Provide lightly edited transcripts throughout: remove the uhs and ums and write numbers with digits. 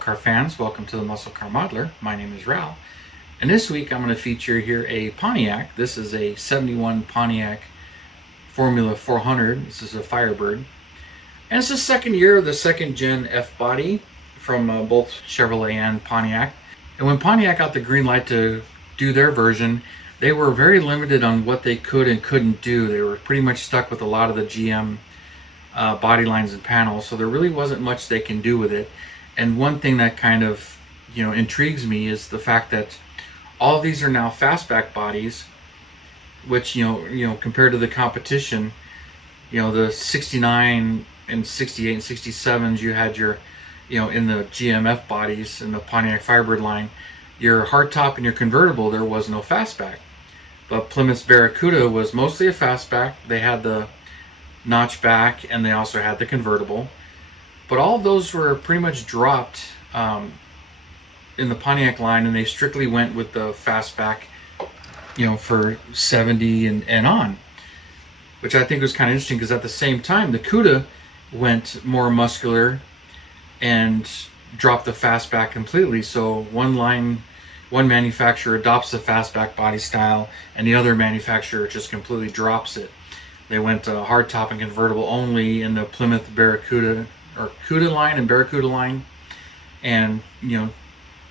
car fans, welcome to the Muscle Car Modeler. My name is Ral, and this week I'm going to feature here a Pontiac. This is a 71 Pontiac Formula 400. This is a Firebird, and it's the second year of the second gen F body from both Chevrolet and Pontiac. And when Pontiac got the green light to do their version, they were very limited on what they could and couldn't do. They were pretty much stuck with a lot of the GM body lines and panels, so there really wasn't much they can do with it. And one thing that kind of intrigues me is the fact that all of these are now fastback bodies, which compared to the competition, the 69 and 68 and 67s, you had your in the GMF bodies in the Pontiac Firebird line, your hardtop and your convertible, there was no fastback. But Plymouth's Barracuda was mostly a fastback. They had the notch back and they also had the convertible, but all of those were pretty much dropped in the Pontiac line, and they strictly went with the fastback for 70 and on, which I think was kind of interesting, because at the same time the Cuda went more muscular and dropped the fastback completely. So one manufacturer adopts the fastback body style and the other manufacturer just completely drops it. They went hardtop and convertible only in the Plymouth Barracuda or Cuda line and Barracuda line, and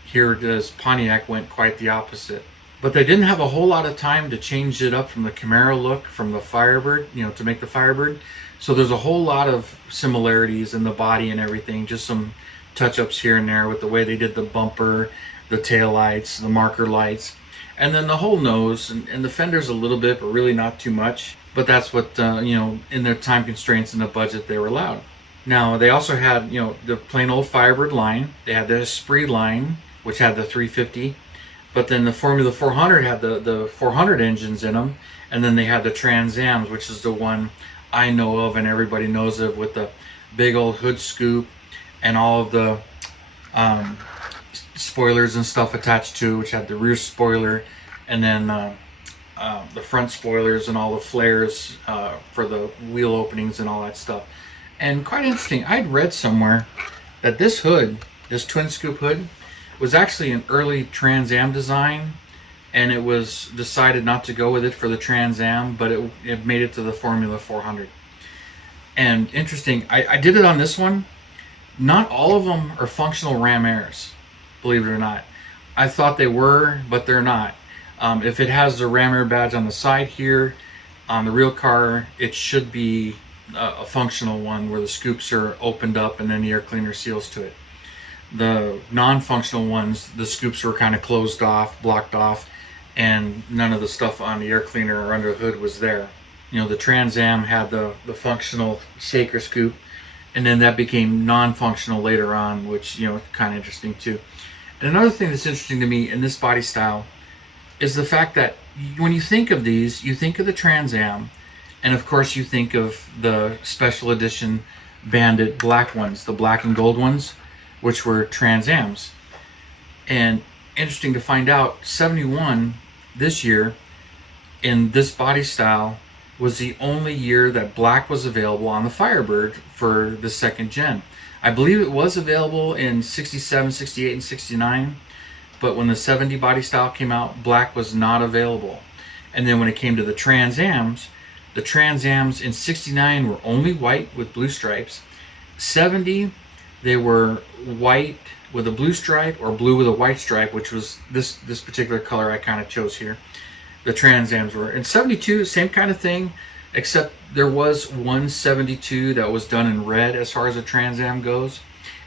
here does Pontiac went quite the opposite. But they didn't have a whole lot of time to change it up from the Camaro look from the Firebird, to make the Firebird. So there's a whole lot of similarities in the body and everything, just some touch-ups here and there with the way they did the bumper, the tail lights, the marker lights, and then the whole nose and the fenders a little bit, but really not too much. But that's what, in their time constraints and the budget, they were allowed. Now, they also had, the plain old Firebird line. They had the Esprit line, which had the 350. But then the Formula 400 had the 400 engines in them. And then they had the Trans Ams, which is the one I know of and everybody knows of, with the big old hood scoop and all of the spoilers and stuff attached to, which had the rear spoiler, and then the front spoilers and all the flares for the wheel openings and all that stuff. And quite interesting, I'd read somewhere that this hood, this twin scoop hood, was actually an early Trans Am design, and it was decided not to go with it for the Trans Am, but it made it to the Formula 400. And interesting, I did it on this one. Not all of them are functional ram airs, believe it or not. I thought they were, but they're not. If it has the ram air badge on the side here, on the real car, it should be a functional one where the scoops are opened up and then the air cleaner seals to it. The non-functional ones, the scoops were kind of closed off, blocked off, and none of the stuff on the air cleaner or under the hood was there. The Trans Am had the functional shaker scoop, and then that became non-functional later on, which kind of interesting too. And another thing that's interesting to me in this body style is the fact that when you think of these, you think of the Trans Am, and of course you think of the special edition Bandit black ones, the black and gold ones, which were Trans Ams. And interesting to find out, 71 this year in this body style was the only year that black was available on the Firebird for the second gen. I believe it was available in 67, 68, and 69, but when the 70 body style came out, black was not available. And then when it came to the Trans Ams in 69 were only white with blue stripes. 70, they were white with a blue stripe or blue with a white stripe, which was this particular color I kind of chose here. The Trans Ams were. In 72, same kind of thing, except there was one 72 that was done in red as far as a Trans Am goes.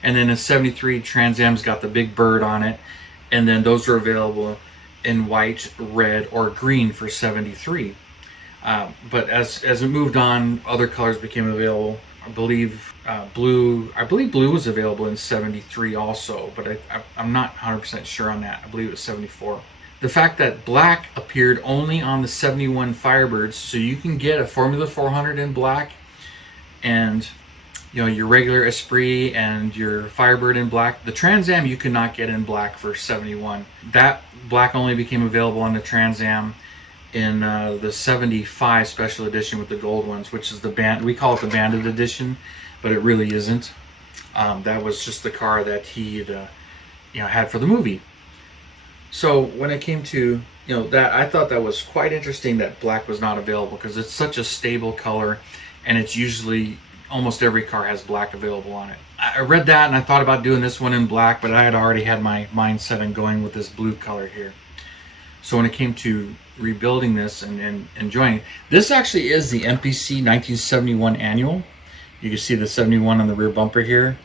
And then in 73, Trans Am's got the big bird on it. And then those are available in white, red, or green for 73. But as it moved on, other colors became available. I believe blue was available in 73 also, but I'm not 100% sure on that. I believe it was 74. The fact that black appeared only on the 71 Firebirds, so you can get a Formula 400 in black, and your regular Esprit and your Firebird in black. The Trans Am you could not get in black for 71. That black only became available on the Trans Am in the 75 special edition with the gold ones, which is we call it the Bandit edition, but it really isn't. That was just the car that he had for the movie. So when it came to that, I thought that was quite interesting that black was not available, because it's such a stable color, and it's usually almost every car has black available on it. I read that and I thought about doing this one in black, but I had already had my mindset on going with this blue color here. So when it came to rebuilding this and enjoying it, this actually is the MPC 1971 annual. You can see the 71 on the rear bumper here,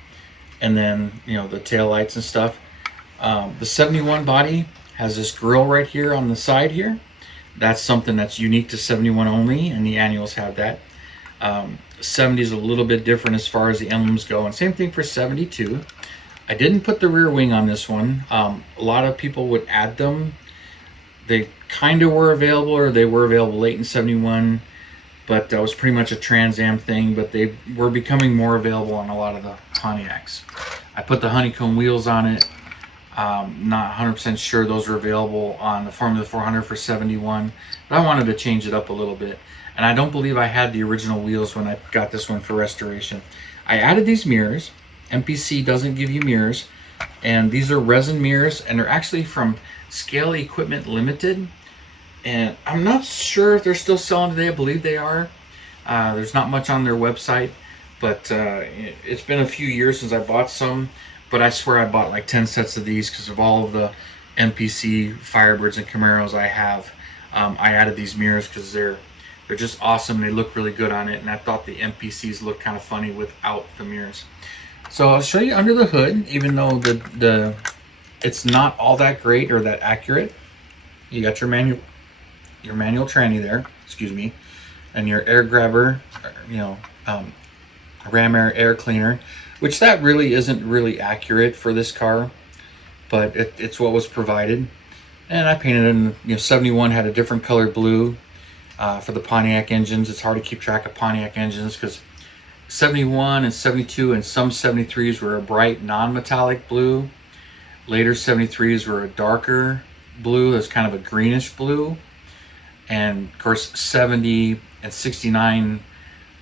and then the tail lights and stuff. The 71 body has this grill right here on the side here. That's something that's unique to 71 only, and the annuals have that. 70 is a little bit different as far as the emblems go, and same thing for 72. I didn't put the rear wing on this one. A lot of people would add them. They kind of were available, or they were available late in 71, but that was pretty much a Trans Am thing, but they were becoming more available on a lot of the Pontiacs. I put the honeycomb wheels on it. Not 100% sure those are available on the Formula 400 for 71, but I wanted to change it up a little bit. And I don't believe I had the original wheels when I got this one for restoration. I added these mirrors. MPC doesn't give you mirrors, and these are resin mirrors, and they're actually from Scale Equipment Limited, and I'm not sure if they're still selling today. I believe they are. There's not much on their website, but it's been a few years since I bought some, but I swear I bought like 10 sets of these because of all of the MPC Firebirds and Camaros I have. I added these mirrors because they're just awesome. They look really good on it, and I thought the MPCs look kind of funny without the mirrors. So I'll show you under the hood, even though it's not all that great or that accurate. You got your manual tranny there, excuse me, and your air grabber, ram air cleaner, which that really isn't really accurate for this car, but it's what was provided. And I painted in, 71 had a different color blue for the Pontiac engines. It's hard to keep track of Pontiac engines because 71 and 72 and some 73s were a bright non-metallic blue. Later 73s were a darker blue, that's kind of a greenish blue. And of course 70 and 69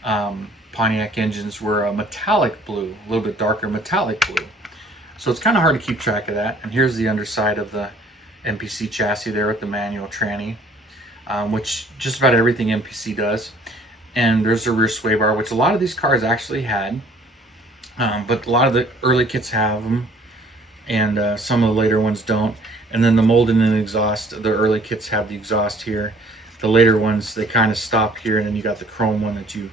Pontiac engines were a metallic blue, a little bit darker metallic blue. So it's kind of hard to keep track of that. And here's the underside of the MPC chassis there with the manual tranny, which just about everything MPC does. And there's a rear sway bar, which a lot of these cars actually had, but a lot of the early kits have them, and some of the later ones don't. And then the molding and exhaust, the early kits have the exhaust here. The later ones, they kind of stop here, and then you got the chrome one that you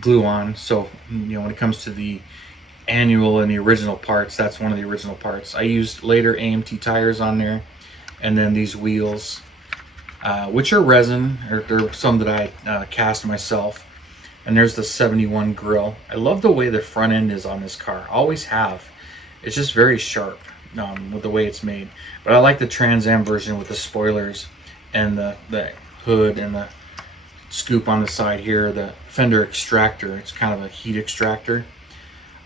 glue on. So when it comes to the annual and the original parts, that's one of the original parts. I used later AMT tires on there, and then these wheels, which are resin, or they're some that I cast myself. And there's the 71 grill. I love the way the front end is on this car. Always have. It's just very sharp with the way it's made. But I like the Trans Am version with the spoilers and the hood and the scoop on the side here, the fender extractor. It's kind of a heat extractor.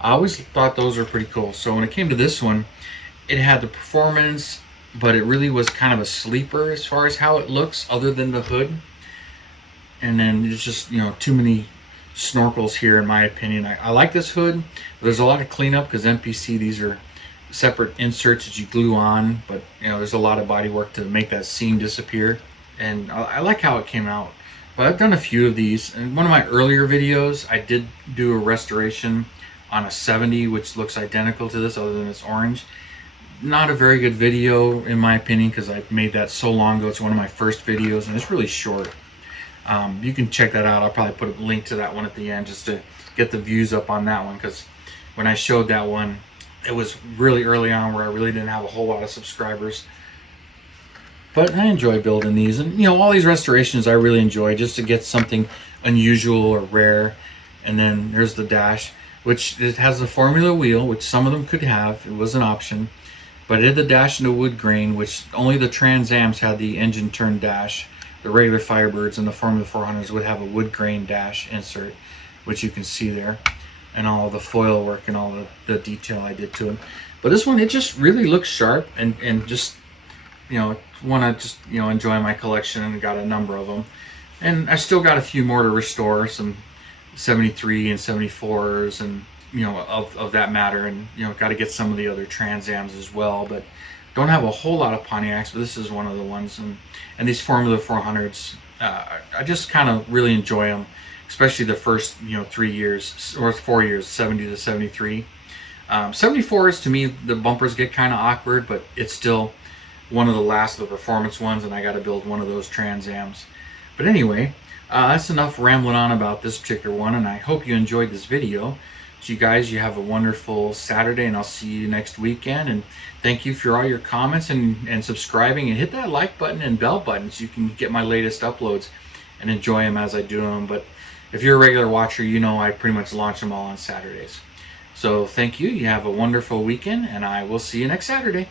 I always thought those were pretty cool. So when it came to this one, it had the performance, but it really was kind of a sleeper as far as how it looks, other than the hood. And then it's just too many snorkels here, in my opinion. I like this hood. There's a lot of cleanup because MPC, these are separate inserts that you glue on, but there's a lot of body work to make that seam disappear. And I like how it came out. But I've done a few of these. In one of my earlier videos, I did do a restoration on a 70, which looks identical to this other than it's orange. Not a very good video in my opinion, because I made that so long ago. It's one of my first videos, and it's really short. You can check that out. I'll probably put a link to that one at the end just to get the views up on that one, because when I showed that one, it was really early on where I really didn't have a whole lot of subscribers. But I enjoy building these, and all these restorations I really enjoy, just to get something unusual or rare. And then there's the dash, which it has the Formula wheel, which some of them could have. It was an option. But it had the dash in a wood grain, which only the Trans Ams had the engine turned dash. The regular Firebirds and the Formula 400s would have a wood grain dash insert, which you can see there, and all the foil work and all the detail I did to it. But this one, it just really looks sharp, and just want to just enjoy my collection, and got a number of them. And I still got a few more to restore, some 73 and 74s, and of that matter, and got to get some of the other Trans Ams as well, but don't have a whole lot of Pontiacs, but this is one of the ones. And these Formula 400s, I just kind of really enjoy them, especially the first 3 years or 4 years, 70 to 73. 74s, to me, the bumpers get kind of awkward, but it's still one of the last of the performance ones, and I got to build one of those Trans Ams. But anyway, that's enough rambling on about this particular one, and I hope you enjoyed this video. So you guys, you have a wonderful Saturday, and I'll see you next weekend. And thank you for all your comments and subscribing, and hit that like button and bell button so you can get my latest uploads and enjoy them as I do them. But if you're a regular watcher, I pretty much launch them all on Saturdays. So thank you. You have a wonderful weekend, and I will see you next Saturday.